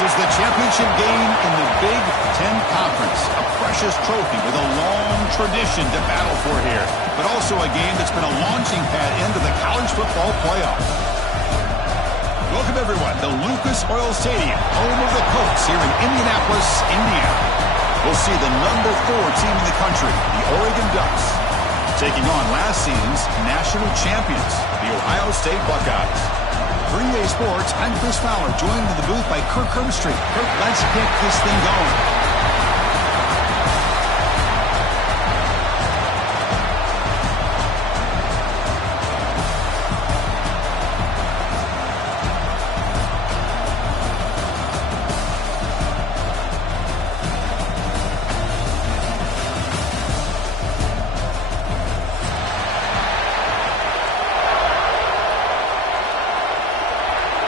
This is the championship game in the Big Ten Conference. A precious trophy with a long tradition to battle for here. But also a game that's been a launching pad into the college football playoff. Welcome, everyone, to Lucas Oil Stadium, home of the Colts here in Indianapolis, Indiana. We'll see the number 4 team in the country, the Oregon Ducks, taking on last season's national champions, the Ohio State Buckeyes. For EA Sports, I'm Chris Fowler, joined in the booth by Kirk Herbstreit. Kirk, let's get this thing going.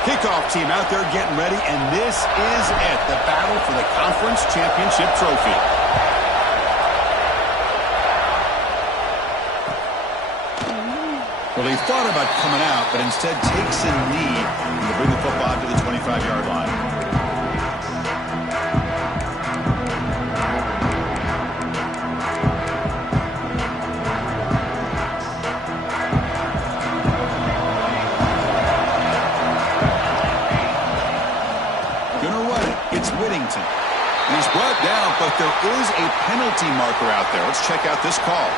Kickoff team out there getting ready, and this is it, the battle for the conference championship trophy. Well, he thought about coming out, but instead takes a knee to bring the football to the 25-yard line. And he's brought down, but there is a penalty marker out there. Let's check out this call.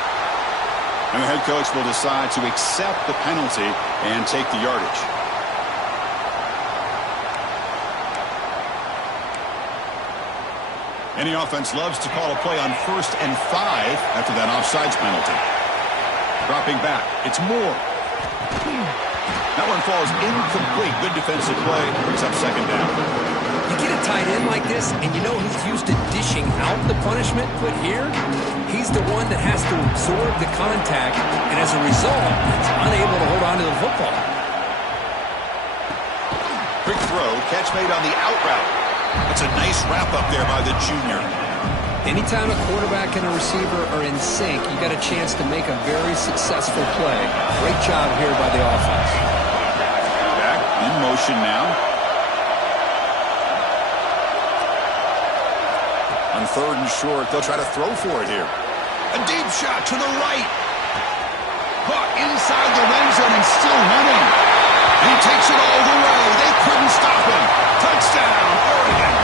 And the head coach will decide to accept the penalty and take the yardage. Any offense loves to call a play on 1st and 5 after that offsides penalty. Dropping back, it's Moore. That one falls incomplete. Good defensive play, brings up 2nd down. You get a tight end like this, and you know he's used to dishing out the punishment, but here, he's the one that has to absorb the contact, and as a result, he's unable to hold on to the football. Quick throw, catch made on the out route. That's a nice wrap up there by the junior. Anytime a quarterback and a receiver are in sync, you got a chance to make a very successful play. Great job here by the offense. Back in motion now. On 3rd and short, they'll try to throw for it here. A deep shot to the right. Caught inside the red zone and still running. He takes it all the way. They couldn't stop him. Touchdown, Oregon.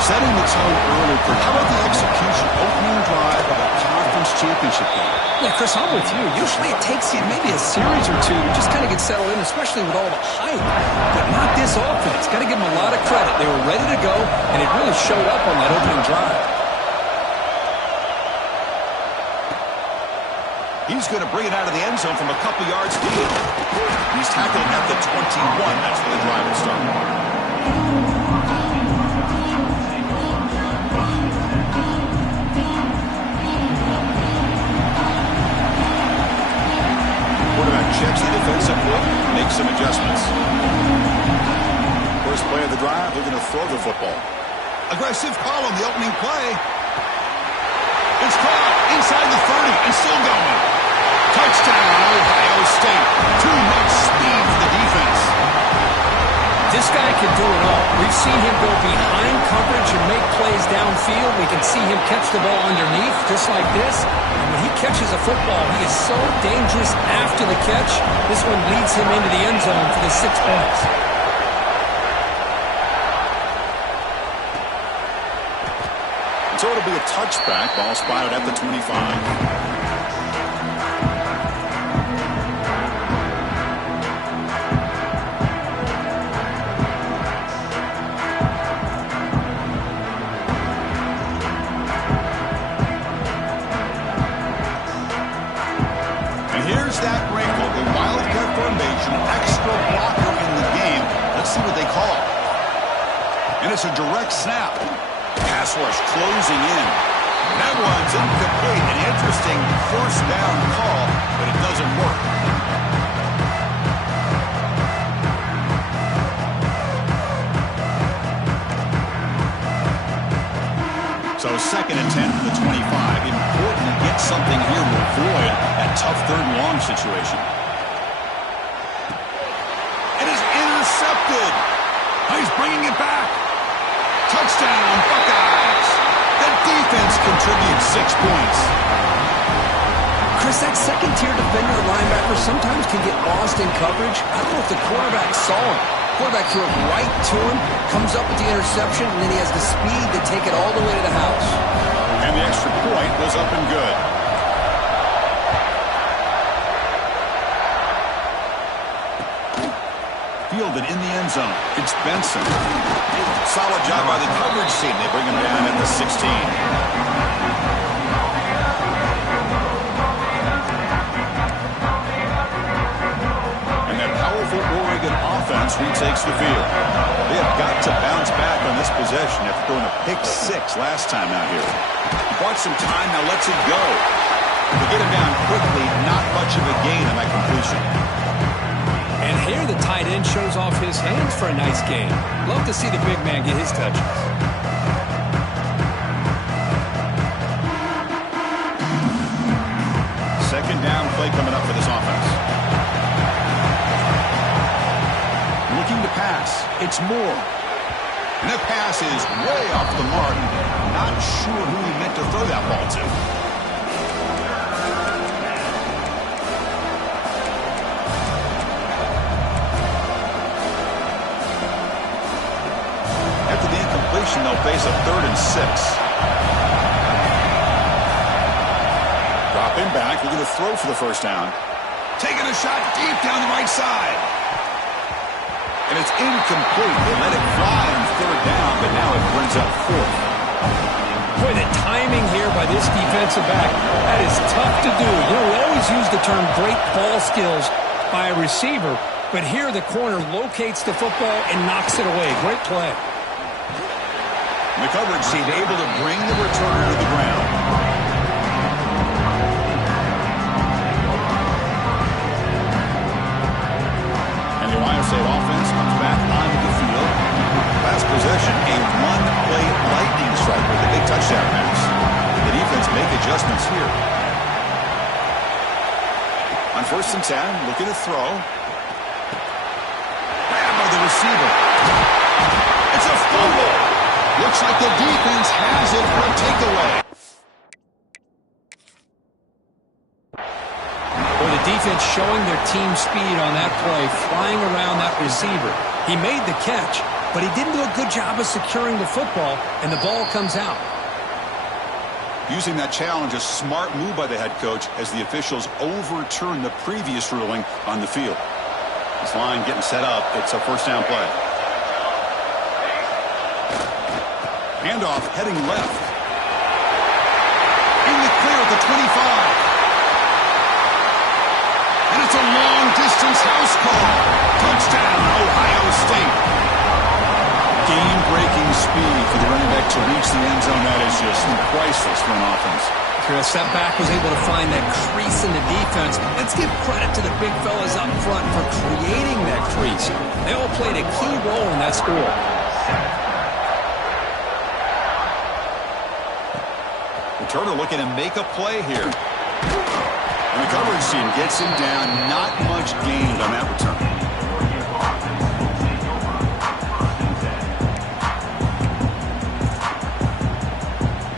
Setting the tone early for how about the execution? Opening drive of a conference championship game. Yeah, Chris, I'm with you. Usually it takes you maybe a series or two to just kind of get settled in, especially with all the hype. But not this offense. Got to give them a lot of credit. They were ready to go, and it really showed up on that opening drive. He's going to bring it out of the end zone from a couple yards deep. He's tackled at the 21. That's where the drive will start. Quarterback checks the defensive look, makes some adjustments. First play of the drive, they're going to throw the football. Aggressive call on the opening play. It's caught inside the 30 and still going. Touchdown, Ohio State. Too much speed for the defense. This guy can do it all. We've seen him go behind coverage and make plays downfield. We can see him catch the ball underneath, just like this. And when he catches a football, he is so dangerous after the catch. This one leads him into the end zone for the 6 points. So it'll be a touchback. Ball spotted at the 25. That wrinkle, the Wildcat formation, extra blocker in the game. Let's see what they call. And it's a direct snap. Pass rush closing in. That one's incomplete. An interesting 1st down call, but it doesn't work. So 2nd and 10 for the 25. Important to get something here to avoid that tough 3rd and long situation. It is intercepted. Oh, he's bringing it back. Touchdown, Buckeyes. The defense contributes 6 points. Chris, that second-tier defender or linebacker sometimes can get lost in coverage. I don't know if the quarterback saw him. Quarterback threw it right to him, comes up with the interception, and then he has the speed to take it all the way to the house. And the extra point was up and good. Fielded in the end zone. It's Benson. Solid job by the coverage team. They bring him down at the 16. Oregon offense retakes the field. They have got to bounce back on this possession after throwing a pick-6 last time out here. He bought some time, now lets it go. They get him down quickly, not much of a gain on that completion. And here the tight end shows off his hands for a nice gain. Love to see the big man get his touches. Second down play coming up for this offense. Looking to pass. It's Moore. And that pass is way off the mark. Not sure who he meant to throw that ball to. After the incompletion, they'll face a 3rd and 6. Dropping back, looking to throw for the first down. Taking a shot deep down the right side. And it's incomplete. They let it fly on 3rd down, but now it brings up 4th. Boy, the timing here by this defensive back, that is tough to do. You know, we always use the term great ball skills by a receiver, but here the corner locates the football and knocks it away. Great play. The coverage team able to bring the returner to the ground. Ohio State offense comes back onto the field. Last possession, a one-play lightning strike with a big touchdown pass. The defense make adjustments here. On 1st and 10, looking to throw. Grab by the receiver. It's a fumble. Looks like the defense has it for a takeaway. Defense showing their team speed on that play, flying around that receiver. He made the catch, but he didn't do a good job of securing the football, and the ball comes out. Using that challenge, a smart move by the head coach as the officials overturn the previous ruling on the field. This line getting set up. It's a 1st down play. Handoff heading left. In the clear at the 25. And it's a long-distance house call. Touchdown, Ohio State. Game-breaking speed for the running back to reach the end zone. That is just priceless for an offense. Chris, that back was able to find that crease in the defense. Let's give credit to the big fellas up front for creating that crease. They all played a key role in that score. The Turner looking to make a play here. And the coverage team gets him down. Not much gained on that return.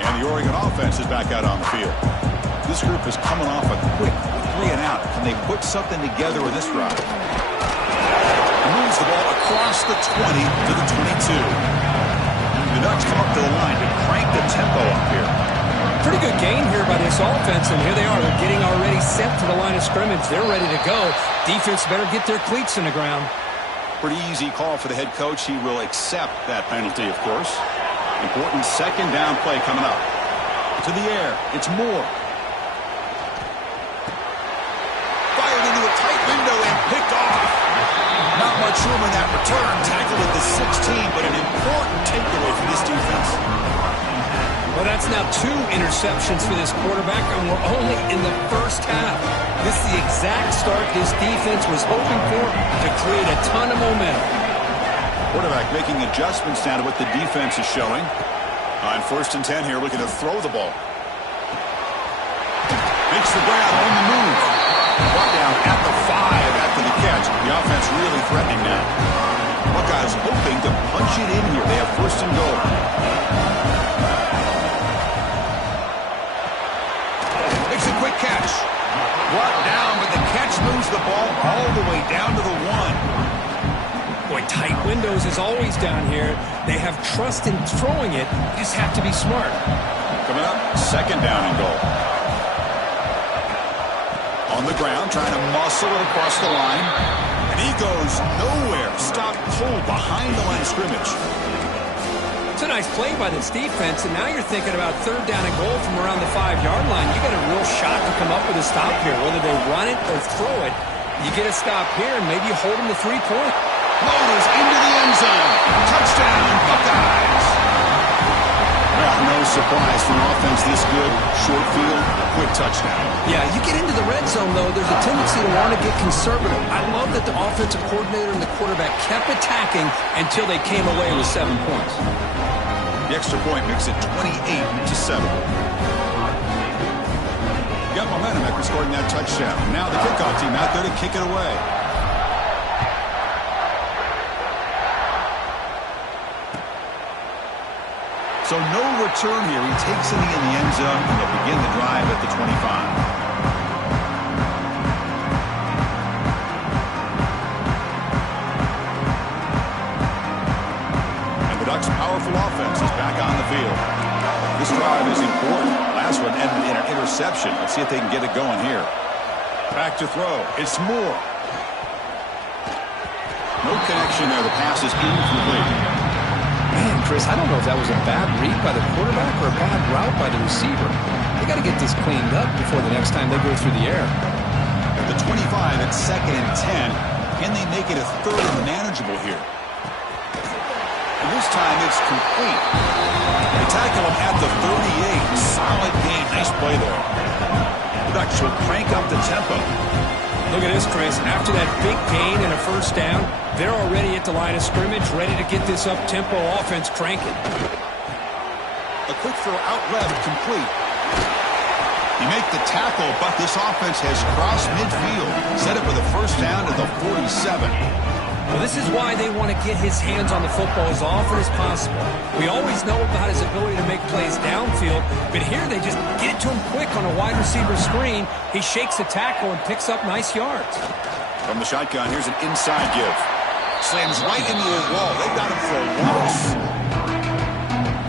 And the Oregon offense is back out on the field. This group is coming off a quick 3 and out. Can they put something together with this drive? Moves the ball across the 20 to the 22. The Ducks come up to the line to crank the tempo up here. Pretty good gain here by this offense, and here they are. They're getting already sent to the line of scrimmage. They're ready to go. Defense better get their cleats in the ground. Pretty easy call for the head coach. He will accept that penalty, of course. Important 2nd down play coming up. To the air. It's Moore. Fired into a tight window and picked off. Not much room in that return. Tackled at the 16, but an important takeaway for this defense. Well, that's now 2 interceptions for this quarterback, and we're only in the first half. This is the exact start this defense was hoping for to create a ton of momentum. Quarterback making adjustments now to what the defense is showing. On 1st and 10 here, looking to throw the ball. Makes the grab on the move. Brought down at the 5 after the catch. The offense really threatening now. Buckeyes hoping to punch it in here. They have first and goal. Makes a quick catch. Brought down, but the catch moves the ball all the way down to the 1. Boy, tight windows is always down here. They have trust in throwing it. You just have to be smart. Coming up, second down and goal. On the ground, trying to muscle it across the line. And he goes nowhere. Stopped cold behind the line of scrimmage. It's a nice play by this defense, and now you're thinking about third down and goal from around the 5-yard line. You got a real shot to come up with a stop here. Whether they run it or throw it, you get a stop here, and maybe you hold them to 3-point. Floaters into the end zone. Touchdown, Buckeyes. Well, no surprise for an offense this good. Short field, quick touchdown. Yeah, you get into the red zone, though, there's a tendency to want to get conservative. I love that the offensive coordinator and the quarterback kept attacking until they came away with 7 points. The extra point makes it 28-7. Got momentum after scoring that touchdown. Now the kickoff team out there to kick it away. So no return here. He takes it in the end zone, and they'll begin the drive at the 25. Ducks' powerful offense is back on the field. This drive is important. Last one ended in an interception. Let's see if they can get it going here. Back to throw. It's Moore. No connection there. The pass is incomplete. Man, Chris, I don't know if that was a bad read by the quarterback or a bad route by the receiver. They got to get this cleaned up before the next time they go through the air. At the 25, it's 2nd and 10. Can they make it a third and manageable here? This time it's complete. They tackle him at the 38. Solid game. Nice play there. The Ducks will crank up the tempo. Look at this, Chris. After that big gain and a first down, they're already at the line of scrimmage, ready to get this up-tempo offense cranking. A quick throw out left, complete. You make the tackle, but this offense has crossed midfield. Set it for the first down to the 47. Well, this is why they want to get his hands on the football as often as possible. We always know about his ability to make plays downfield, but here they just get it to him quick on a wide receiver screen. He shakes the tackle and picks up nice yards. From the shotgun, here's an inside give. Slams right into the wall. They've got him for a loss.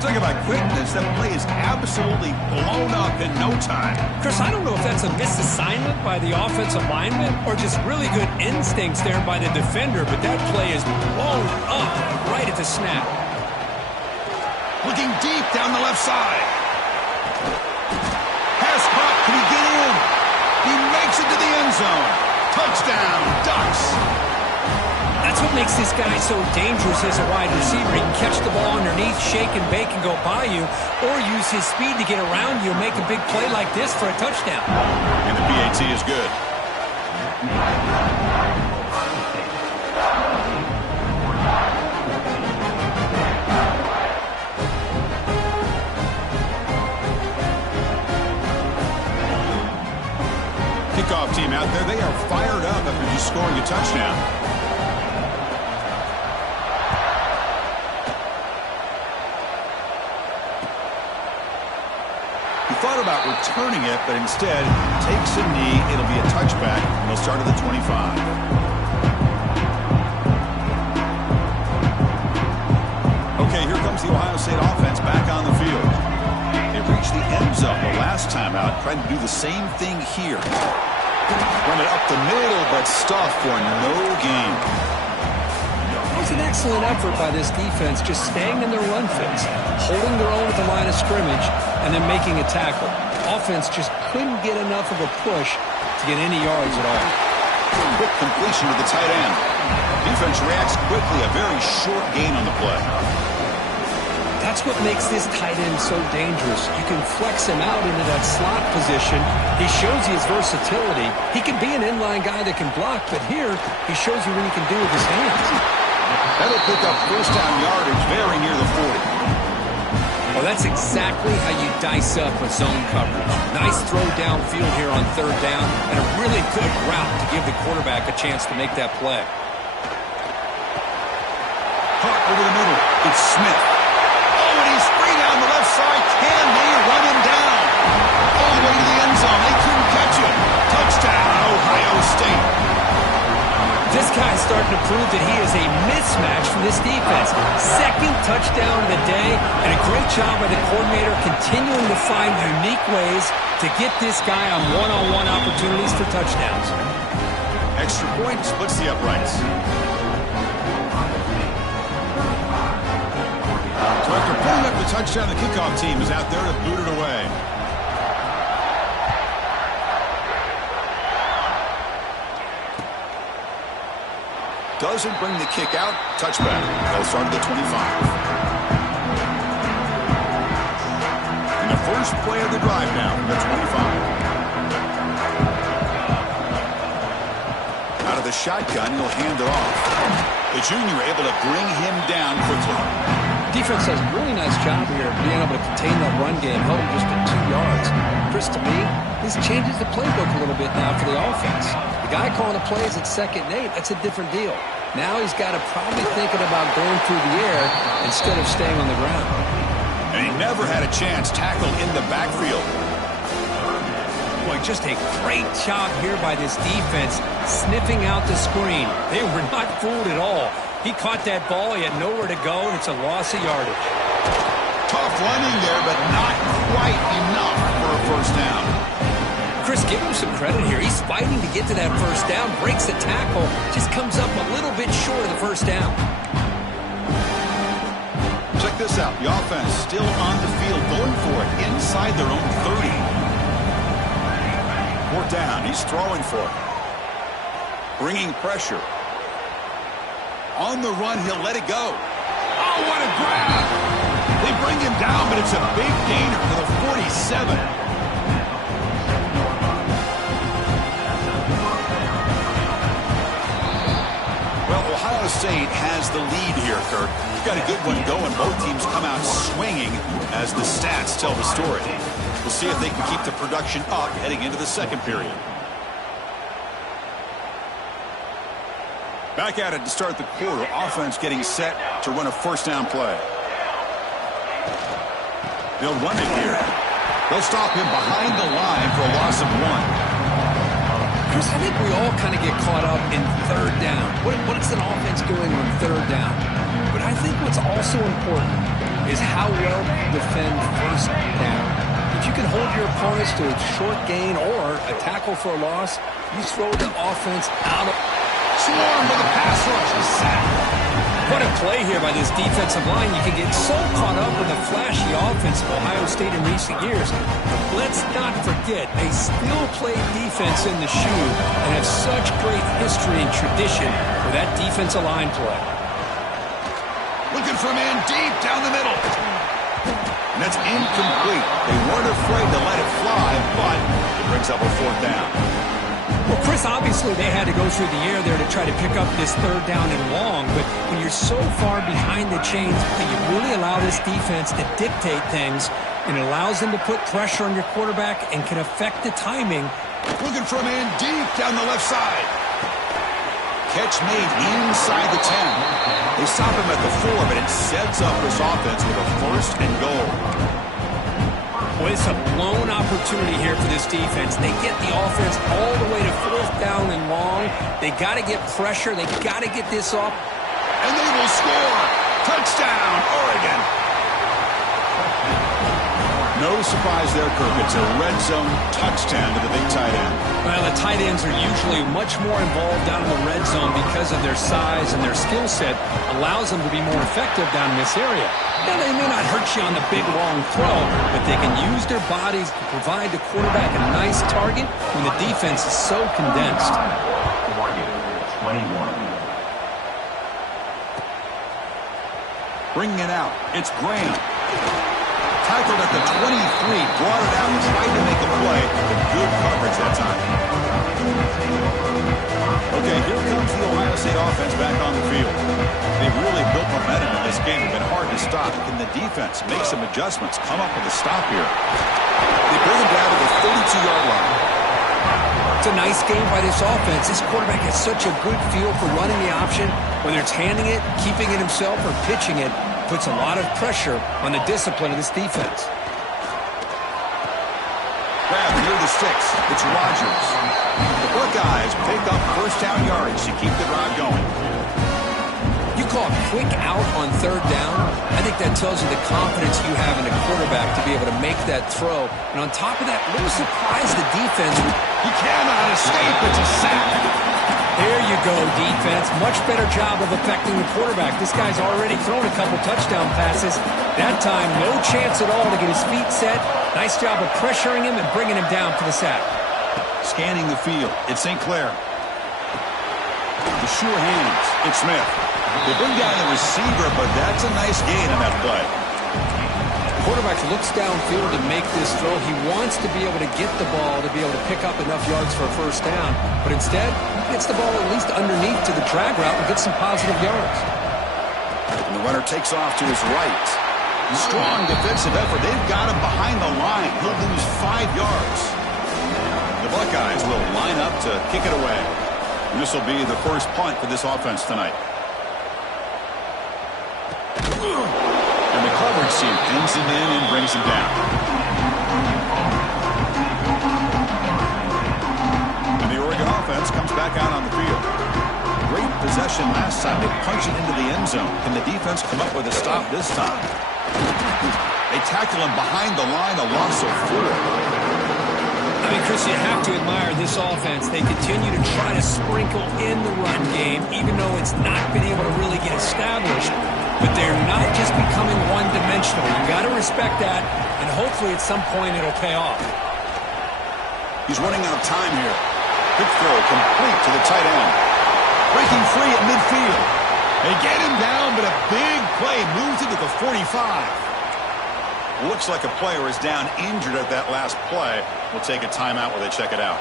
Talk about quickness. That play is absolutely blown up in no time. Chris, I don't know if that's a misassignment by the offensive lineman or just really good instincts there by the defender, but that play is blown up right at the snap. Looking deep down the left side. Pass caught. Can he get in? He makes it to the end zone. Touchdown, Ducks. That's what makes this guy so dangerous as a wide receiver. He can catch the ball underneath, shake and bake and go by you, or use his speed to get around you and make a big play like this for a touchdown. And the PAT is good. Kickoff team out there, they are fired up after just scoring a touchdown. Thought about returning it, but instead takes a knee. It'll be a touchback, and they'll start at the 25. Okay, here comes the Ohio State offense back on the field. They reached the end zone the last time out, trying to do the same thing here. Run it up the middle, but stuffed for no gain. It was an excellent effort by this defense, just staying in their run fits, holding their own at the line of scrimmage, and then making a tackle. Offense just couldn't get enough of a push to get any yards at all. Quick completion to the tight end. Defense reacts quickly, a very short gain on the play. That's what makes this tight end so dangerous. You can flex him out into that slot position. He shows you his versatility. He can be an inline guy that can block, but here he shows you what he can do with his hands. That'll pick up first down yardage very near the 40. Well, that's exactly how you dice up a zone coverage. Nice throw downfield here on third down, and a really good route to give the quarterback a chance to make that play. it's Smith. Oh, and he's free down the left side. Can they run him down? All the way to the end zone. They couldn't catch him. Touchdown, Ohio State. This guy's starting to prove that he is a mismatch for this defense. Second touchdown of the day, and a great job by the coordinator continuing to find unique ways to get this guy on one-on-one opportunities for touchdowns. Extra point splits the uprights. So after putting up the touchdown, the kickoff team is out there to boot it away. Doesn't bring the kick out. Touchback. They'll start at the 25. And the first play of the drive now from the 25. Out of the shotgun, he'll hand it off. The junior able to bring him down quickly. Defense does a really nice job here of being able to contain that run game, held him just at 2 yards. Chris, to me, this changes the playbook a little bit now for the offense. The guy calling the plays at 2nd and 8, that's a different deal. Now he's got to probably thinking about going through the air instead of staying on the ground. And he never had a chance tackled in the backfield. Boy, just a great job here by this defense, sniffing out the screen. They were not fooled at all. He caught that ball, he had nowhere to go, and it's a loss of yardage. Tough running there, but not quite enough for a first down. Chris, give him some credit here. He's fighting to get to that first down, breaks the tackle, just comes up a little bit short of the first down. Check this out. The offense still on the field, going for it inside their own 30. 4th down. He's throwing for it. Bringing pressure. On the run, he'll let it go. Oh, what a grab! They bring him down, but it's a big gainer for the 47. Well, Ohio State has the lead here, Kirk. You've got a good one going. Both teams come out swinging as the stats tell the story. We'll see if they can keep the production up heading into the second period. Back at it to start the quarter. Offense getting set to run a first down play. They'll run it here. They'll stop him behind the line for a loss of 1. Chris, I think we all kind of get caught up in 3rd down. What is an offense doing on 3rd down? But I think what's also important is how well you defend first down. If you can hold your opponents to a short gain or a tackle for a loss, you throw the offense out of... Swarm with a pass rush. A sack. What a play here by this defensive line. You can get so caught up with the flashy offense of Ohio State in recent years. But let's not forget, they still play defense in the shoe and have such great history and tradition with that defensive line play. Looking for a man deep down the middle. And that's incomplete. They weren't afraid to let it fly, but it brings up a 4th down. Well, Chris, obviously they had to go through the air there to try to pick up this 3rd down and long, but when you're so far behind the chains, you really allow this defense to dictate things, and it allows them to put pressure on your quarterback and can affect the timing. Looking for a man deep down the left side. Catch made inside the 10. They stop him at the 4, but it sets up this offense with a 1st and goal. Well, it's a blown opportunity here for this defense. They get the offense all the way to 4th down and long. They got to get pressure. They got to get this off. And they will score. Touchdown, Oregon. No surprise there, Kirk. It's a red zone touchdown to the big tight end. Well, the tight ends are usually much more involved down in the red zone because of their size and their skill set allows them to be more effective down in this area. Now, they may not hurt you on the big, long throw, but they can use their bodies to provide the quarterback a nice target when the defense is so condensed. 21. Bringing it out. It's Graham. Tackled at the 23, brought it out, tried to make a play, but good coverage that time. Okay, here comes the Ohio State offense back on the field. They've really built momentum in this game. It's been hard to stop. Can the defense make some adjustments, come up with a stop here? They bring him down to the 32-yard line. It's a nice game by this offense. This quarterback has such a good feel for running the option, whether it's handing it, keeping it himself, or pitching it. puts a lot of pressure on the discipline of this defense. Grab near the sticks. It's Rodgers. The Buckeyes pick up first down yards to keep the drive going. You call a quick out on third down. I think that tells you the confidence you have in a quarterback to be able to make that throw. And on top of that, a little surprised the defense. He cannot escape. It's a sack. There you go, defense. Much better job of affecting the quarterback. This guy's already thrown a couple touchdown passes. That time, no chance at all to get his feet set. Nice job of pressuring him and bringing him down for the sack. Scanning the field. It's St. Clair. The sure hands. It's Smith. They bring down the receiver, but that's a nice gain on that play. The quarterback looks downfield to make this throw. He wants to be able to get the ball to be able to pick up enough yards for a first down. But instead, he gets the ball at least underneath to the drag route and gets some positive yards. And the runner takes off to his right. Strong defensive effort. They've got him behind the line. He'll lose 5 yards. The Buckeyes will line up to kick it away. And this will be the first punt for this offense tonight. And the coverage team pins him in and brings him down. And the Oregon offense comes back out on the field. Great possession last time. They punch it into the end zone. Can the defense come up with a stop this time? They tackle him behind the line, a loss of 4. I mean, Chris, you have to admire this offense. They continue to try to sprinkle in the run game, even though it's not been able to really get established. But they're not just becoming one-dimensional. You got to respect that, and hopefully at some point it'll pay off. He's running out of time here. Quick throw complete to the tight end. Breaking free at midfield. They get him down, but a big play moves it to the 45. Looks like a player is down injured at that last play. We'll take a timeout while they check it out.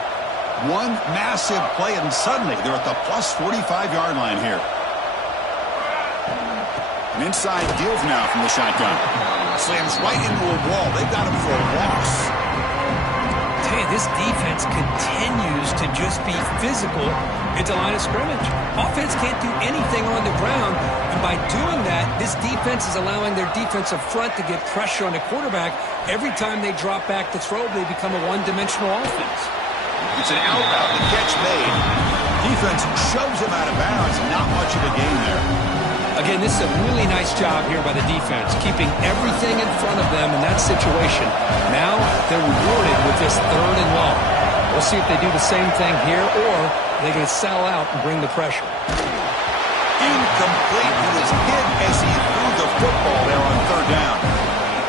One massive play, and suddenly they're at the plus 45-yard line here. An inside give now from the shotgun. Slams right into a wall. They've got him for a loss. This defense continues to just be physical at the line of scrimmage. Offense can't do anything on the ground, and by doing that, this defense is allowing their defensive front to get pressure on the quarterback. Every time they drop back to throw, they become a one-dimensional offense. It's an out-route. The catch made. Defense shoves him out of bounds. Not much of a gain there. Again, this is a really nice job here by the defense, keeping everything in front of them in that situation. Now they're rewarded with this 3rd and long. We'll see if they do the same thing here, or they're going to sell out and bring the pressure. Incomplete. He was hit as he threw the football there on 3rd down.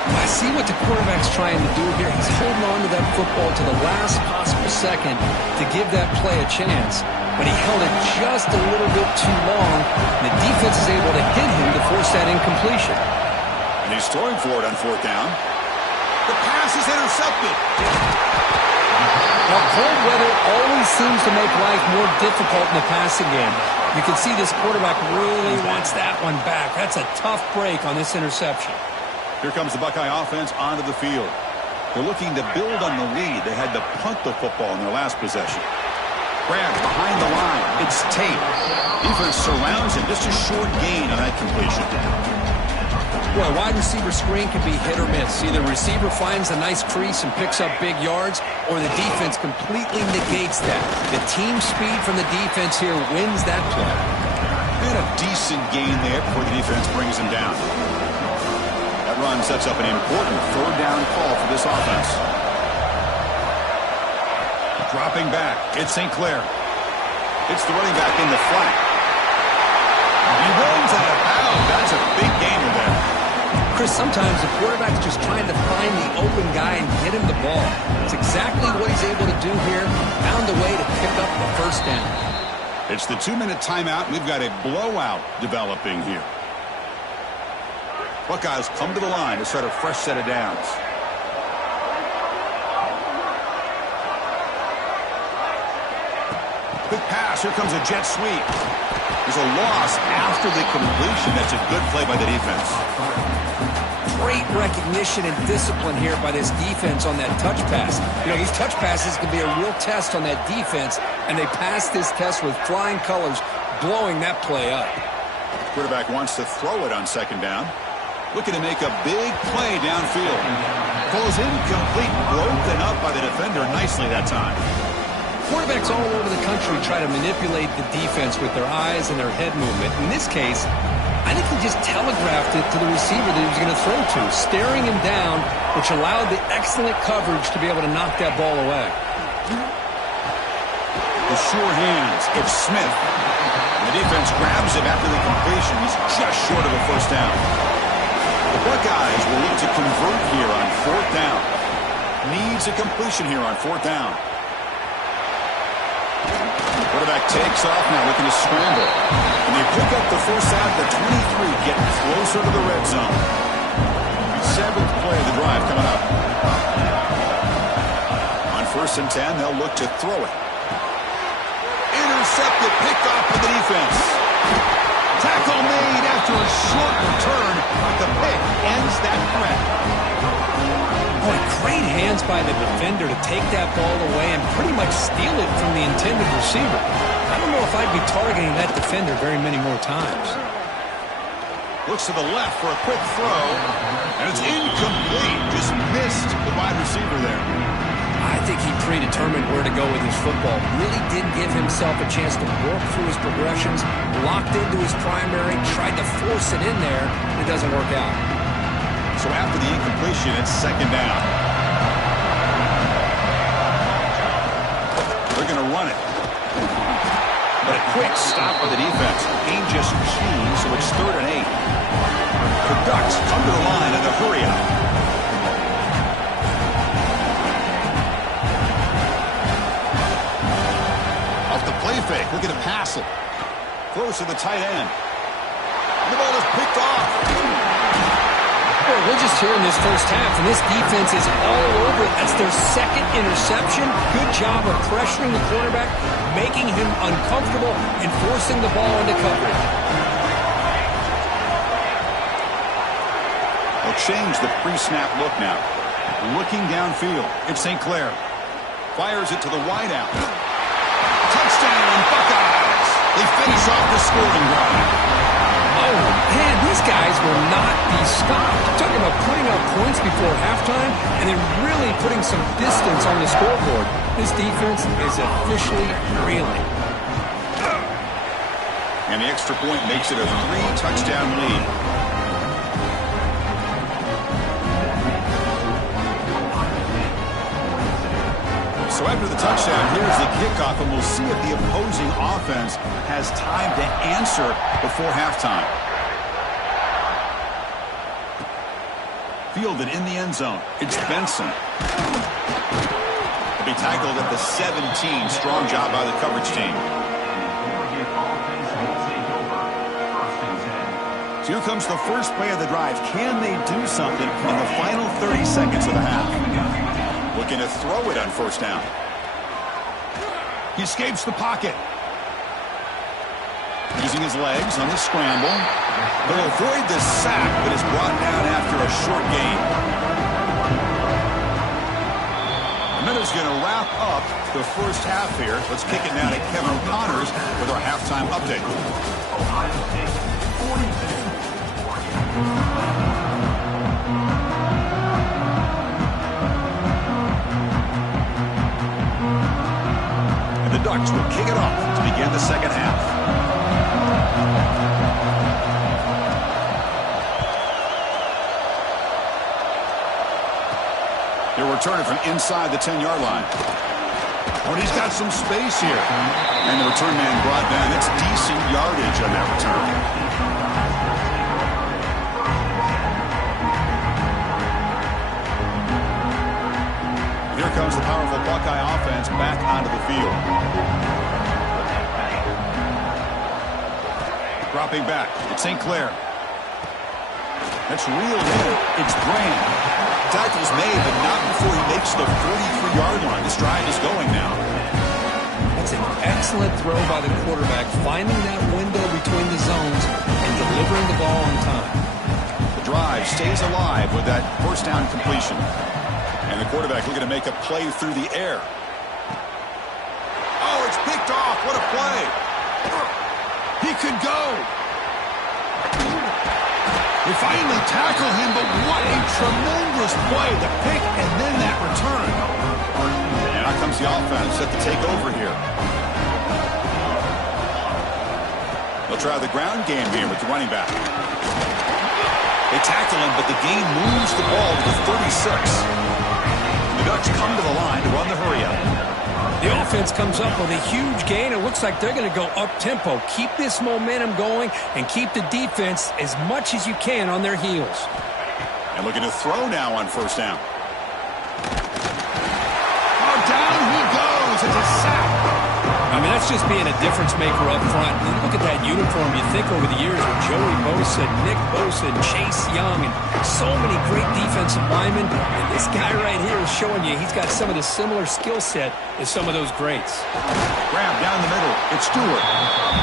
I see what the quarterback's trying to do here. He's holding on to that football to the last possible second to give that play a chance. But he held it just a little bit too long. And the defense is able to hit him to force that incompletion. And he's throwing for it on 4th down. The pass is intercepted. Now, cold weather always seems to make life more difficult in the passing game. You can see this quarterback really wants that one back. That's a tough break on this interception. Here comes the Buckeye offense onto the field. They're looking to build on the lead. They had to punt the football in their last possession. Grab behind the line. It's Tate. Defense surrounds him. Just a short gain on that completion. Well, a wide receiver screen can be hit or miss. Either the receiver finds a nice crease and picks up big yards, or the defense completely negates that. The team speed from the defense here wins that play. And a decent gain there before the defense brings him down. That run sets up an important 3rd down call for this offense. Dropping back, it's St. Clair. It's the running back in the flat. He runs out of bounds. That's a big gainer there. Chris, sometimes the quarterback's just trying to find the open guy and get him the ball. It's exactly what he's able to do here. Found a way to pick up the first down. It's the 2-minute timeout. We've got a blowout developing here. Buckeyes come to the line to start a fresh set of downs. Quick pass. Here comes a jet sweep. There's a loss after the completion. That's a good play by the defense. Great recognition and discipline here by this defense on that touch pass. You know, these touch passes can be a real test on that defense, and they passed this test with flying colors, blowing that play up. Quarterback wants to throw it on 2nd down. looking to make a big play downfield. Falls incomplete, broken up by the defender nicely that time. Quarterbacks all over the country try to manipulate the defense with their eyes and their head movement. In this case, I think he just telegraphed it to the receiver that he was going to throw to, staring him down, which allowed the excellent coverage to be able to knock that ball away. The sure hands, it's Smith. The defense grabs him after the completion. He's just short of a first down. The Buckeyes will look to convert here on fourth down. Needs a completion here on fourth down. Quarterback takes off now, looking to scramble. And they pick up the first out of the 23, getting closer to the red zone. Seventh play of the drive coming up. On first and 10, they'll look to throw it. Intercepted, picked off by the defense. Tackle made after a short return, but the pick ends that threat. Boy, great hands by the defender to take that ball away and pretty much steal it from the intended receiver. I don't know if I'd be targeting that defender very many more times. Looks to the left for a quick throw, and it's incomplete. Just missed the wide receiver there. I think he predetermined where to go with his football. Really did give himself a chance to work through his progressions, locked into his primary, tried to force it in there, and it doesn't work out. So after the incompletion, it's second down. They're going to run it. But a quick stop by the defense. Gain just 2, so it's third and 8. The Ducks come to the line in the hurry-up. Off the play fake, looking to pass it. Throws to the tight end. The ball is picked off. Well, we're just here in this first half, and this defense is all over it. That's their second interception. Good job of pressuring the quarterback, making him uncomfortable, and forcing the ball into coverage. They'll change the pre-snap look now. Looking downfield, it's St. Clair. Fires it to the wideout. Touchdown, Buckeyes! They finish off the scoring drive. Oh, man, these guys will not be stopped. Talking about putting up points before halftime and then really putting some distance on the scoreboard. This defense is officially reeling. And the extra point makes it a 3-touchdown lead. So after the touchdown, here's the kickoff, and we'll see if the opposing offense has time to answer before halftime. Fielded in the end zone. It's Benson. He'll be tackled at the 17. Strong job by the coverage team. So here comes the first play of the drive. Can they do something in the final 30 seconds of the half? Looking to throw it on first down. He escapes the pocket. Using his legs on the scramble. They'll avoid the sack, but is brought down after a short gain. And that is going to wrap up the first half here. Let's kick it now to Kevin Connors with our halftime update. Ohio State 46. The Ducks will kick it off to begin the second half. They're returning from inside the 10-yard line. Oh, he's got some space here. And the return man brought down. That's decent yardage on that return. Here comes the powerful Buckeye offense back onto the field. Dropping back, it's St. Clair. That's reeled in. It's Graham. Tackle's made, but not before he makes the 43-yard line. This drive is going now. That's an excellent throw by the quarterback, finding that window between the zones and delivering the ball on time. The drive stays alive with that first down completion. And the quarterback looking to make a play through the air. Oh, it's picked off. What a play. He could go. They finally tackle him, but what a tremendous play. The pick and then that return. And out comes the offense set to take over here. They'll try the ground game here with the running back. They tackle him, but the gain moves the ball to the 36. The Ducks come to the line to run the hurry-up. The offense comes up with a huge gain. It looks like they're going to go up-tempo. Keep this momentum going and keep the defense as much as you can on their heels. And looking to throw now on first down. Oh, down he goes. It's a sack. I mean, that's just being a difference maker up front. And look at that uniform. You think over the years with Joey Bosa, Nick Bosa, and Chase Young, and so many great defensive linemen. And this guy right here is showing you he's got some of the similar skill set as some of those greats. Grab down the middle. It's Stewart.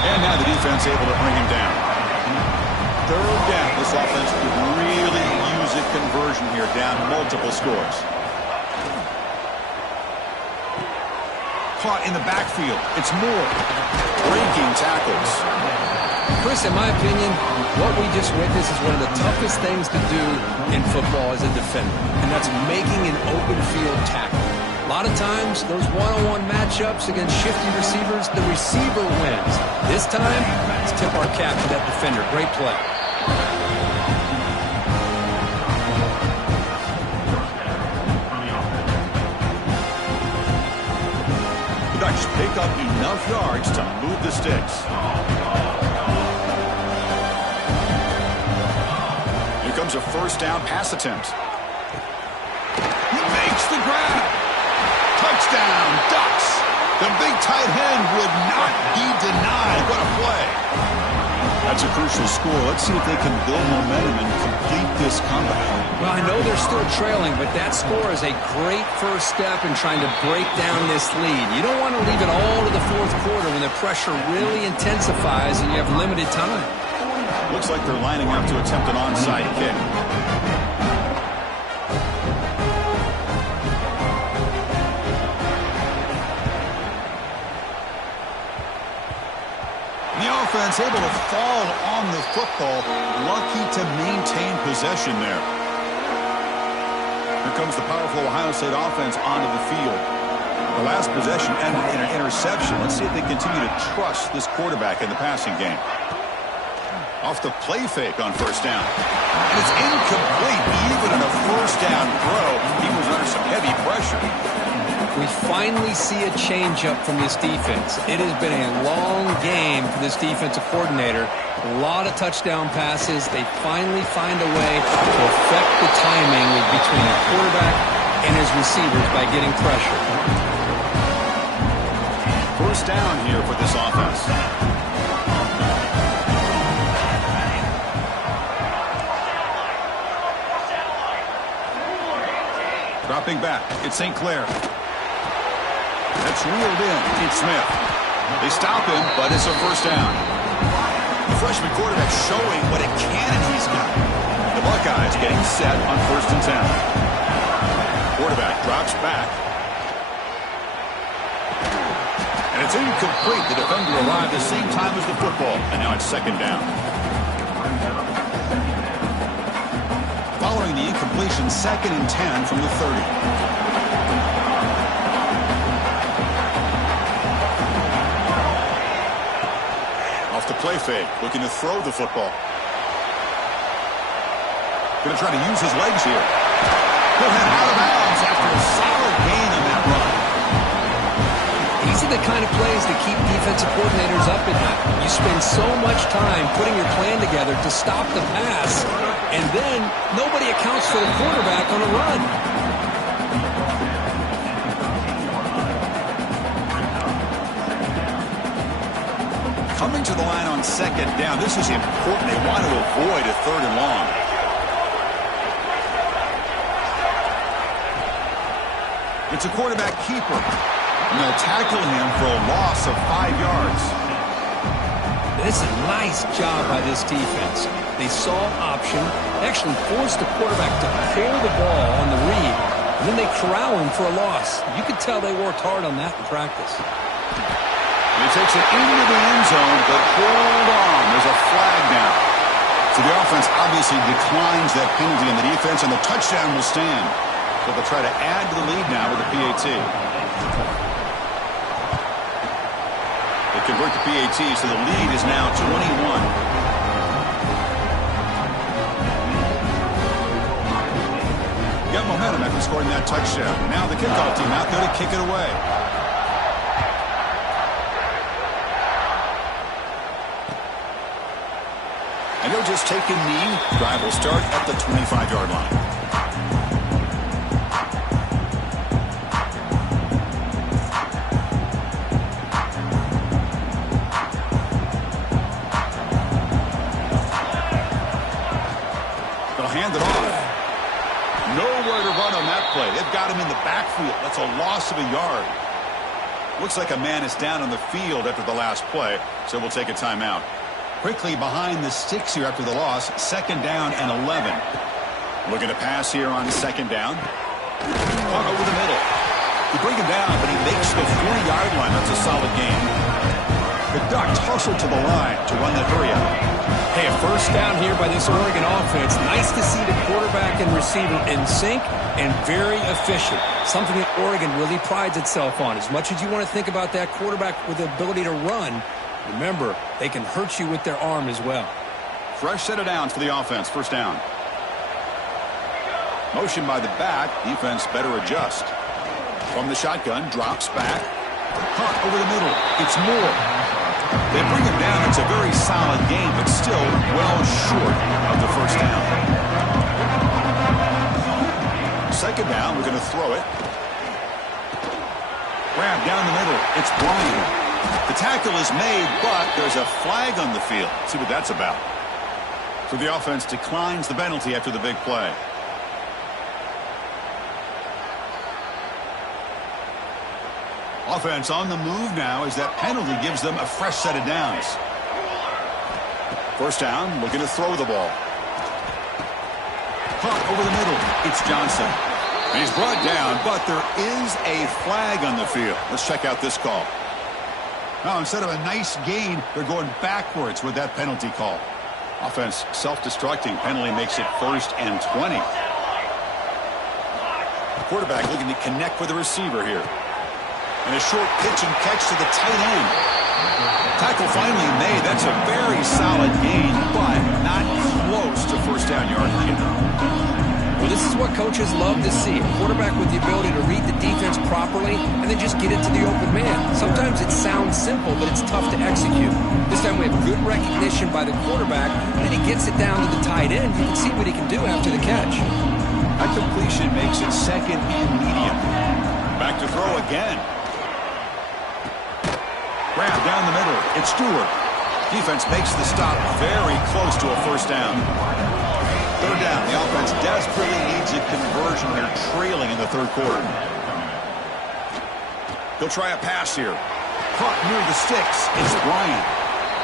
And now the defense able to bring him down. Third down. This offense could really use a conversion here, down multiple scores. Caught in the backfield. It's Moore. Breaking tackles. Chris, in my opinion, what we just witnessed is one of the toughest things to do in football as a defender, and that's making an open field tackle. A lot of times, those one-on-one matchups against shifty receivers, the receiver wins. This time, let's tip our cap to that defender. Great play. Ducks pick up enough yards to move the sticks. Here comes a first down pass attempt. He makes the grab. Touchdown, Ducks. The big tight end would not be denied. What a play. That's a crucial score. Let's see if they can build momentum and complete this comeback. Well, I know they're still trailing, but that score is a great first step in trying to break down this lead. You don't want to leave it all to the fourth quarter when the pressure really intensifies and you have limited time. Looks like they're lining up to attempt an onside kick. The offense able to fall on the football, lucky to maintain possession there. Here comes the powerful Ohio State offense onto the field. The last possession ended in an interception. Let's see if they continue to trust this quarterback in the passing game. Off the play fake on first down. And it's incomplete. Even in a first down throw, he was under some heavy pressure. We finally see a change-up from this defense. It has been a long game for this defensive coordinator. A lot of touchdown passes. They finally find a way to affect the timing between the quarterback and his receivers by getting pressure. First down here for this offense. Dropping back, it's St. Clair. That's reeled in. It's Smith. They stop him, but it's a first down. The freshman quarterback showing what a cannon he's got. The Buckeyes getting set on 1st and 10. Quarterback drops back. And it's incomplete. The defender arrived the same time as the football. And now it's second down. Following the incompletion, 2nd and 10 from the 30. The play fake, looking to throw the football. Going to try to use his legs here. He'll head out of bounds after a solid gain on that run. These are the kind of plays that keep defensive coordinators up at night. You spend so much time putting your plan together to stop the pass, and then nobody accounts for the quarterback on a run. Coming to the line on 2nd down. This is important. They want to avoid a 3rd and long. It's a quarterback keeper. And they'll tackle him for a loss of 5 yards. This is a nice job by this defense. They saw an option, actually forced the quarterback to pull the ball on the read, and then they corral him for a loss. You could tell they worked hard on that in practice. He takes it into the end zone, but hold on. There's a flag now. So the offense obviously declines that penalty in the defense, and the touchdown will stand. So they'll try to add to the lead now with the PAT. They convert the PAT, so the lead is now 21. Got momentum after scoring that touchdown. Now the kickoff team out there to kick it away. And he'll just take a knee. Drive will start at the 25-yard line. They'll hand it off. Nowhere to run on that play. They've got him in the backfield. That's a loss of a yard. Looks like a man is down on the field after the last play, so we'll take a timeout. Quickly behind the sticks here after the loss. 2nd down and 11. Looking to pass here on 2nd down. Caught over the middle. You bring him down, but he makes the 40-yard line. That's a solid gain. The Ducks hustle to the line to run that hurry out. Hey, a first down here by this Oregon offense. Nice to see the quarterback and receiver in sync and very efficient. Something that Oregon really prides itself on. As much as you want to think about that quarterback with the ability to run, remember, they can hurt you with their arm as well. Fresh set of downs for the offense. 1st down. Motion by the back. Defense better adjust. From the shotgun, drops back. Caught over the middle. It's Moore. They bring him down. It's a very solid game, but still well short of the 1st down. 2nd down. We're going to throw it. Grab down the middle. It's Bryant. The tackle is made, but there's a flag on the field. Let's see what that's about. So the offense declines the penalty after the big play. Offense on the move now as that penalty gives them a fresh set of downs. 1st down, looking to throw the ball. Caught over the middle. It's Johnson. And he's brought down, but there is a flag on the field. Let's check out this call. Now, instead of a nice gain, they're going backwards with that penalty call. Offense self-destructing. Penalty makes it 1st and 20. The quarterback looking to connect with the receiver here. And a short pitch and catch to the tight end. Tackle finally made. That's a very solid gain, but not close to 1st down yardage. Well, this is what coaches love to see. A quarterback with the ability to read the defense properly and then just get it to the open man. Sometimes it sounds simple, but it's tough to execute. This time we have good recognition by the quarterback, and then he gets it down to the tight end. You can see what he can do after the catch. That completion makes it 2nd and medium. Back to throw again. Grab down the middle. It's Stewart. Defense makes the stop very close to a 1st down. 3rd down. The offense desperately needs a conversion. They're trailing in the 3rd quarter. They'll try a pass here. Caught near the sticks. It's Bryant.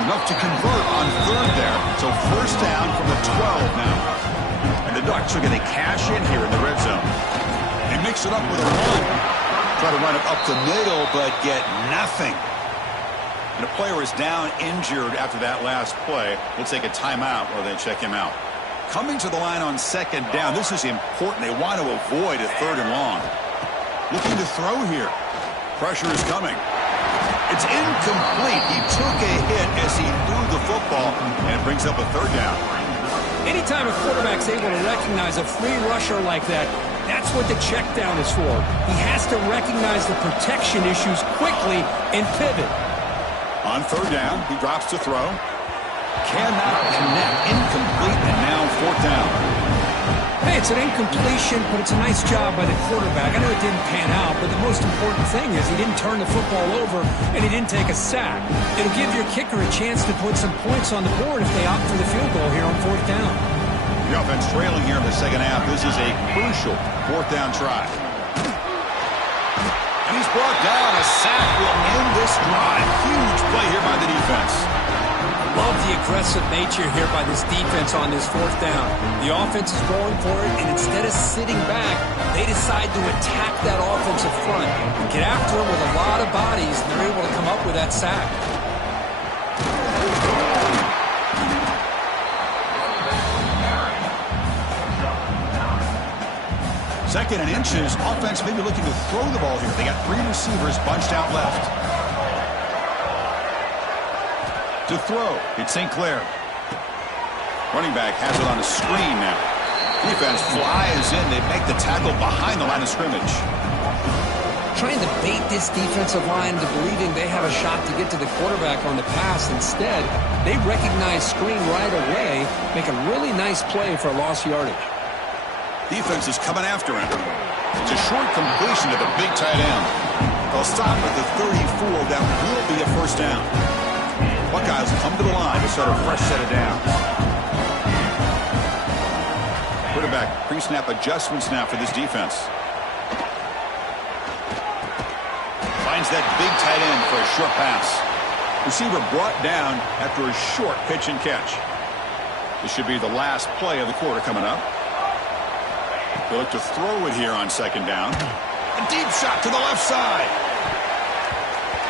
Enough to convert on 3rd there. So 1st down from the 12 now. And the Ducks are going to cash in here in the red zone. They mix it up with a run. Try to run it up the middle, but get nothing. And a player is down injured after that last play. We'll take a timeout while they check him out. Coming to the line on 2nd down. This is important. They want to avoid a 3rd and long. Looking to throw here. Pressure is coming. It's incomplete. He took a hit as he threw the football, and it brings up a 3rd down. Anytime a quarterback's able to recognize a free rusher like that, that's what the check down is for. He has to recognize the protection issues quickly and pivot. On 3rd down, he drops to throw. Cannot connect. Incomplete, and now 4th down. Hey, it's an incompletion, but it's a nice job by the quarterback. I know it didn't pan out, but the most important thing is he didn't turn the football over and he didn't take a sack. It'll give your kicker a chance to put some points on the board if they opt for the field goal here on 4th down. The offense trailing here in the 2nd half. This is a crucial 4th down try. And he's brought down. A sack will end this drive. Huge play here by the defense. Love the aggressive nature here by this defense on this 4th down. The offense is going for it, and instead of sitting back, they decide to attack that offensive front. Get after them with a lot of bodies, and they're able to come up with that sack. 2nd and inches. Offense maybe looking to throw the ball here. They got 3 receivers bunched out left. To throw, it's St. Clair. Running back has it on a screen now. Defense flies in. They make the tackle behind the line of scrimmage. Trying to bait this defensive line into believing they have a shot to get to the quarterback on the pass. Instead, they recognize screen right away, make a really nice play for lost yardage. Defense is coming after him. It's a short completion to the big tight end. They'll stop at the 34. That will be a first down. Buckeyes come to the line to start a fresh set of downs. Quarterback pre-snap adjustments now for this defense. Finds that big tight end for a short pass. Receiver brought down after a short pitch and catch. This should be the last play of the quarter coming up. They look to throw it here on 2nd down. A deep shot to the left side.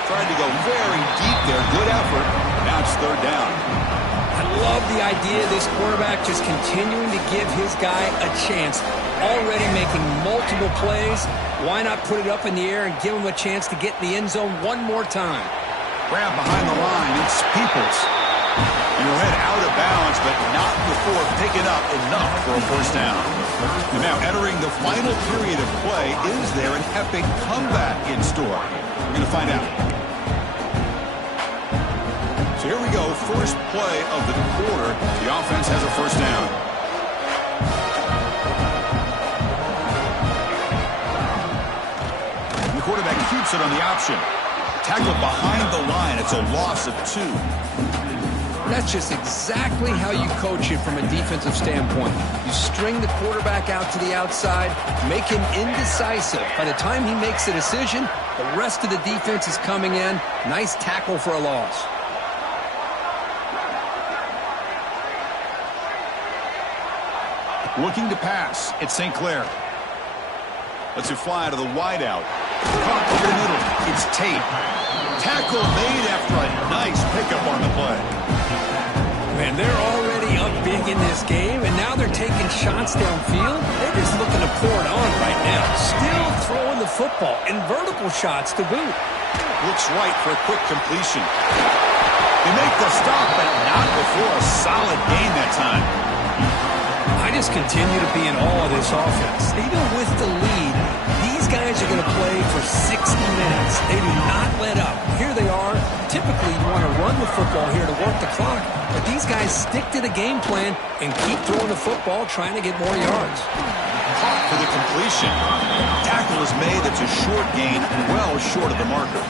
Tried to go very deep there. Good effort. Now it's 3rd down. I love the idea of this quarterback just continuing to give his guy a chance. Already making multiple plays. Why not put it up in the air and give him a chance to get in the end zone one more time? Grab behind the line. It's Peoples. And he'll head out of bounds, but not before picking up enough for a first down. And now entering the final period of play, is there an epic comeback in store? We're going to find out. So here we go. First play of the quarter. The offense has a first down. The quarterback keeps it on the option. Tackled behind the line. It's a loss of 2. That's just exactly how you coach it from a defensive standpoint. You string the quarterback out to the outside, make him indecisive. By the time he makes a decision, the rest of the defense is coming in. Nice tackle for a loss. Looking to pass. It's St. Clair. Lets it fly to the wideout. Caught over the middle. It's Tate. Tackle made after a nice pickup on the play. Man, they're already up big in this game, and now they're taking shots downfield. They're just looking to pour it on right now. Still throwing the football, and vertical shots to boot. Looks right for a quick completion. They make the stop, but not before a solid gain that time. I just continue to be in awe of this offense. Even with the lead, these guys are going to play for 60 minutes. They do not let up. Here they are. Typically, you want to run the football here to work the clock, but these guys stick to the game plan and keep throwing the football, trying to get more yards. Caught for the completion. Tackle is made. That's a short gain, well short of the marker.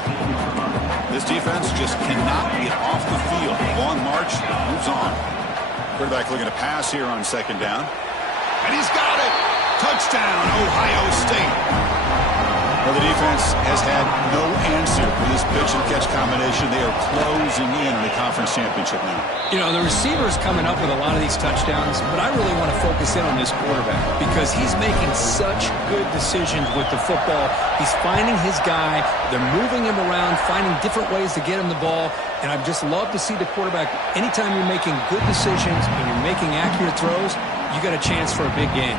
This defense just cannot get off the field. Long march, moves on. Quarterback looking to pass here on 2nd down. And he's got it! Touchdown, Ohio State. Well, the defense has had no answer for this pitch-and-catch combination. They are closing in on the conference championship now. You know, the receiver's coming up with a lot of these touchdowns, but I really want to focus in on this quarterback because he's making such good decisions with the football. He's finding his guy. They're moving him around, finding different ways to get him the ball, and I'd just love to see the quarterback. Anytime you're making good decisions and you're making accurate throws, you got a chance for a big game.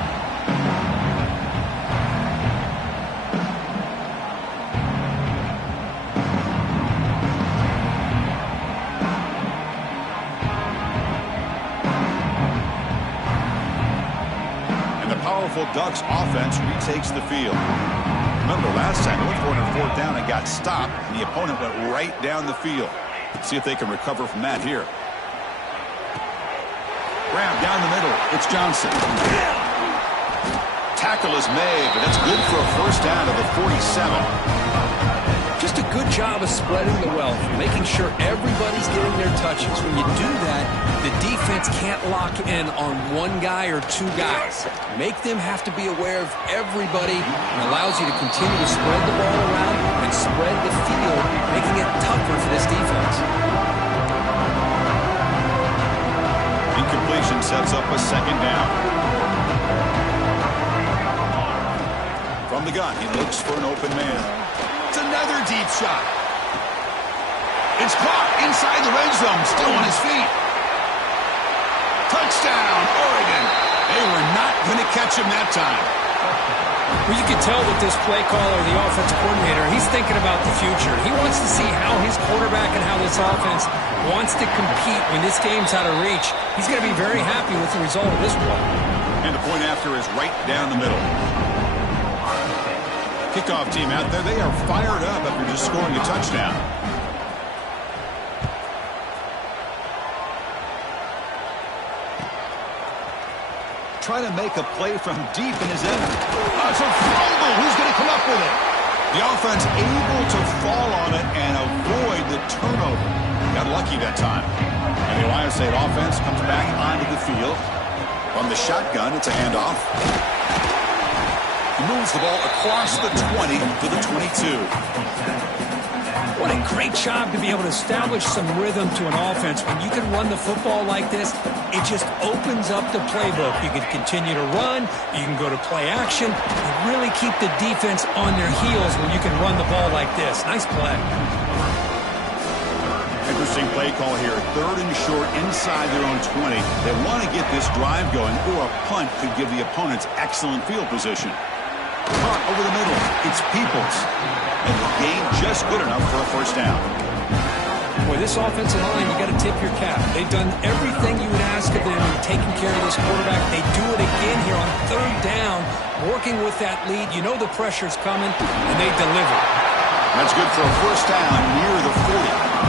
Ducks offense retakes the field. Remember last time they went for it on 4th down and got stopped, and the opponent went right down the field. See if they can recover from that here. Grab down the middle. It's Johnson. Tackle is made, but that's good for a first down to the 47. Just a good job of spreading the wealth, making sure everybody's getting their touches. When you do that, the defense can't lock in on one guy or two guys. Make them have to be aware of everybody and allows you to continue to spread the ball around and spread the field, making it tougher for this defense. Incompletion sets up a 2nd down. From the gun, he looks for an open man. It's another deep shot. It's caught inside the red zone, still on his feet. Touchdown, Oregon. They were not going to catch him that time. Well, you can tell with this play caller, the offensive coordinator, he's thinking about the future. He wants to see how his quarterback and how this offense wants to compete when this game's out of reach. He's going to be very happy with the result of this play. And the point after is right down the middle. Kickoff team out there, they are fired up after just scoring a touchdown. Trying to make a play from deep in his end. It's a fumble. Who's going to come up with it? The offense able to fall on it and avoid the turnover. Got lucky that time. And the Ohio State offense comes back onto the field. From the shotgun, it's a handoff. He moves the ball across the 20 to the 22. What a great job to be able to establish some rhythm to an offense. When you can run the football like this, it just opens up the playbook. You can continue to run. You can go to play action. You really keep the defense on their heels when you can run the ball like this. Nice play. Interesting play call here. 3rd and short inside their own 20. They want to get this drive going, or a punt could give the opponents excellent field position. Caught over the middle. It's Peoples. And the game just good enough for a first down. Boy, this offensive line, you got to tip your cap. They've done everything you would ask of them in taking care of this quarterback. They do it again here on 3rd down, working with that lead. You know the pressure's coming, and they deliver. That's good for a first down near the 40.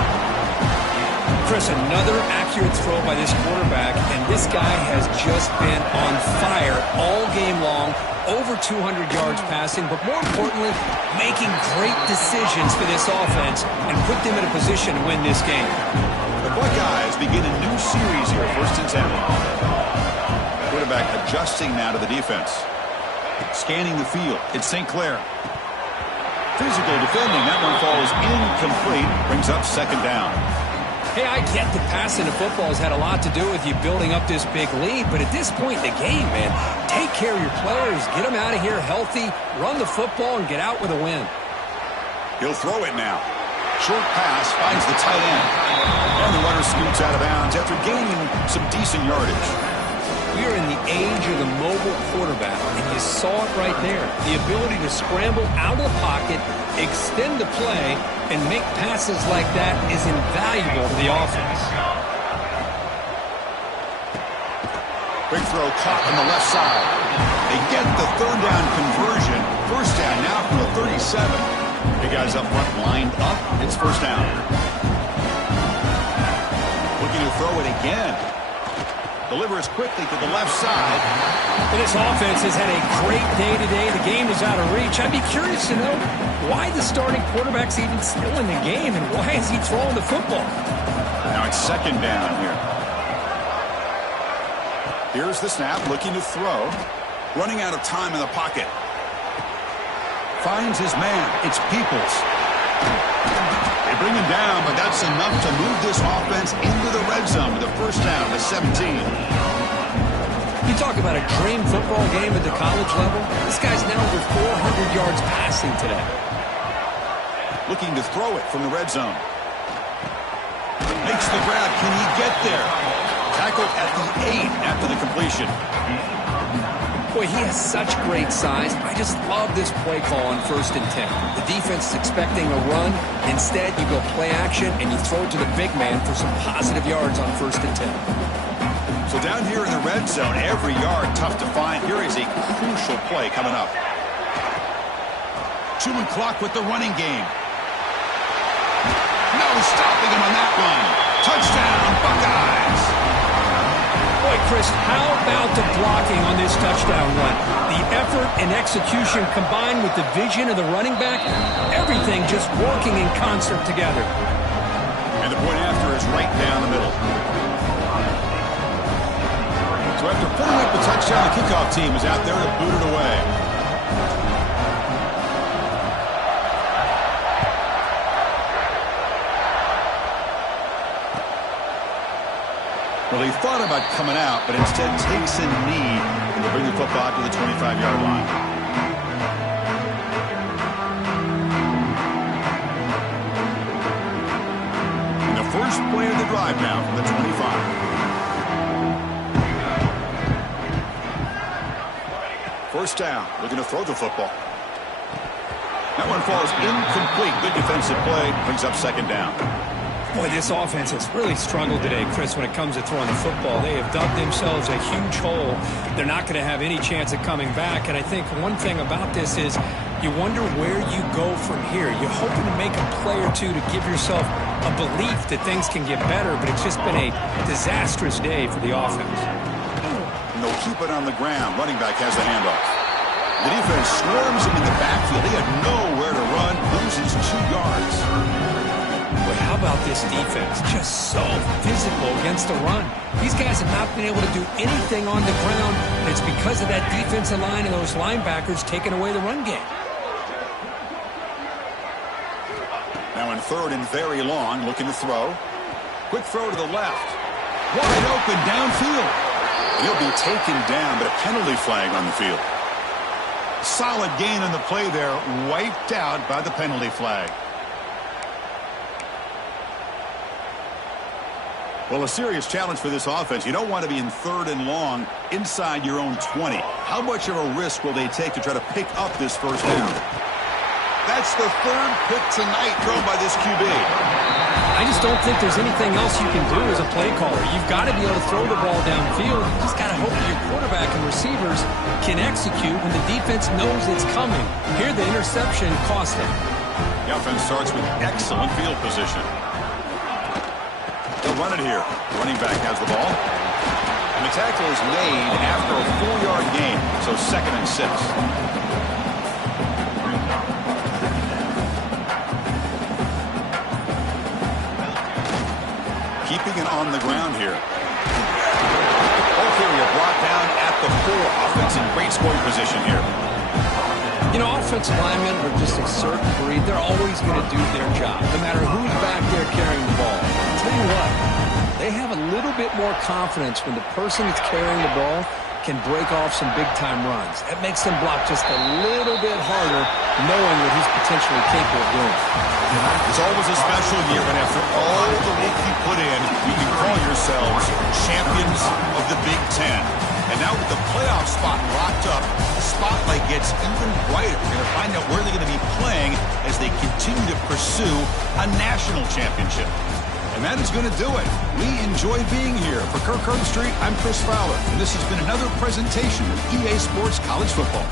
Chris, another accurate throw by this quarterback, and this guy has just been on fire all game long. Over 200 yards passing, but more importantly, making great decisions for this offense and put them in a position to win this game. The Buckeyes begin a new series here, 1st and 10. Quarterback adjusting now to the defense. Scanning the field. It's St. Clair. Physical defending. That one falls incomplete. Brings up 2nd down. Hey, I get that passing the football has had a lot to do with you building up this big lead, but at this point in the game, man, take care of your players, get them out of here healthy, run the football, and get out with a win. He'll throw it now. Short pass finds the tight end. And the runner scoots out of bounds after gaining some decent yardage. We are in the age of the mobile quarterback, and you saw it right there. The ability to scramble out of the pocket, extend the play, and make passes like that is invaluable to the offense. Big throw caught on the left side. They get the 3rd down conversion. First down now from the 37. The guys up front lined up. It's first down. Looking to throw it again. Delivers quickly to the left side. And this offense has had a great day today. The game is out of reach. I'd be curious to know why the starting quarterback's even still in the game and why is he throwing the football? Now it's 2nd down here. Here's the snap, looking to throw. Running out of time in the pocket. Finds his man. It's Peoples. They bring him down, but that's enough to move this offense into the red zone with a first down to 17. You talk about a dream football game at the college level. This guy's now over 400 yards passing today. Looking to throw it from the red zone. Makes the grab. Can he get there? Tackled at the 8 after the completion. Boy, he has such great size. I just love this play call on 1st and 10. The defense is expecting a run. Instead, you go play action, and you throw it to the big man for some positive yards on 1st and 10. So down here in the red zone, every yard tough to find. Here is a crucial play coming up. Chewing clock with the running game. No stopping him on that one. Touchdown, Buckeyes. Boy, Chris, how about the blocking on this touchdown run? The effort and execution combined with the vision of the running back, everything just working in concert together. And the point after is right down the middle. So after putting up the touchdown, the kickoff team is out there to boot it away. Well, he thought about coming out, but instead takes a knee and will bring the football to the 25-yard line. And the first play of the drive now from the 25. First down, looking to throw the football. That one falls incomplete. Good defensive play, brings up second down. Boy, this offense has really struggled today, Chris, when it comes to throwing the football. They have dug themselves a huge hole. They're not going to have any chance of coming back. And I think one thing about this is you wonder where you go from here. You're hoping to make a play or two to give yourself a belief that things can get better, but it's just been a disastrous day for the offense. And they'll keep it on the ground. Running back has the handoff. The defense swarms him in the backfield. He had nowhere to run, loses 2 yards. But how about this defense? Just so physical against the run. These guys have not been able to do anything on the ground, and it's because of that defensive line and those linebackers taking away the run game. Now in third and very long, looking to throw. Quick throw to the left. Wide open downfield. He'll be taken down, but a penalty flag on the field. Solid gain on the play there, wiped out by the penalty flag. Well, a serious challenge for this offense. You don't want to be in third and long inside your own 20. How much of a risk will they take to try to pick up this first down? That's the third pick tonight thrown by this QB. I just don't think there's anything else you can do as a play caller. You've got to be able to throw the ball downfield. You just got to hope that your quarterback and receivers can execute when the defense knows it's coming. Here, the interception cost them. The offense starts with excellent field position. They'll run it here. Running back has the ball. And the tackle is made after a 4-yard gain, so 2nd and 6. Keeping it on the ground here. Okay, we are brought down at the 4. Offense in great scoring position here. You know, offensive linemen are just a certain breed. They're always going to do their job, no matter who's back there carrying the ball. I'll tell you what, they have a little bit more confidence when the person that's carrying the ball can break off some big-time runs. That makes them block just a little bit harder, knowing what he's potentially capable of doing. It's always a special year, and after all the work you put in, you can call yourselves champions of the Big Ten. And now with the playoff spot locked up, the spotlight gets even brighter. We're going to find out where they're going to be playing as they continue to pursue a national championship. And that is going to do it. We enjoy being here. For Kirk Herbstreit, I'm Chris Fowler, and this has been another presentation of EA Sports College Football.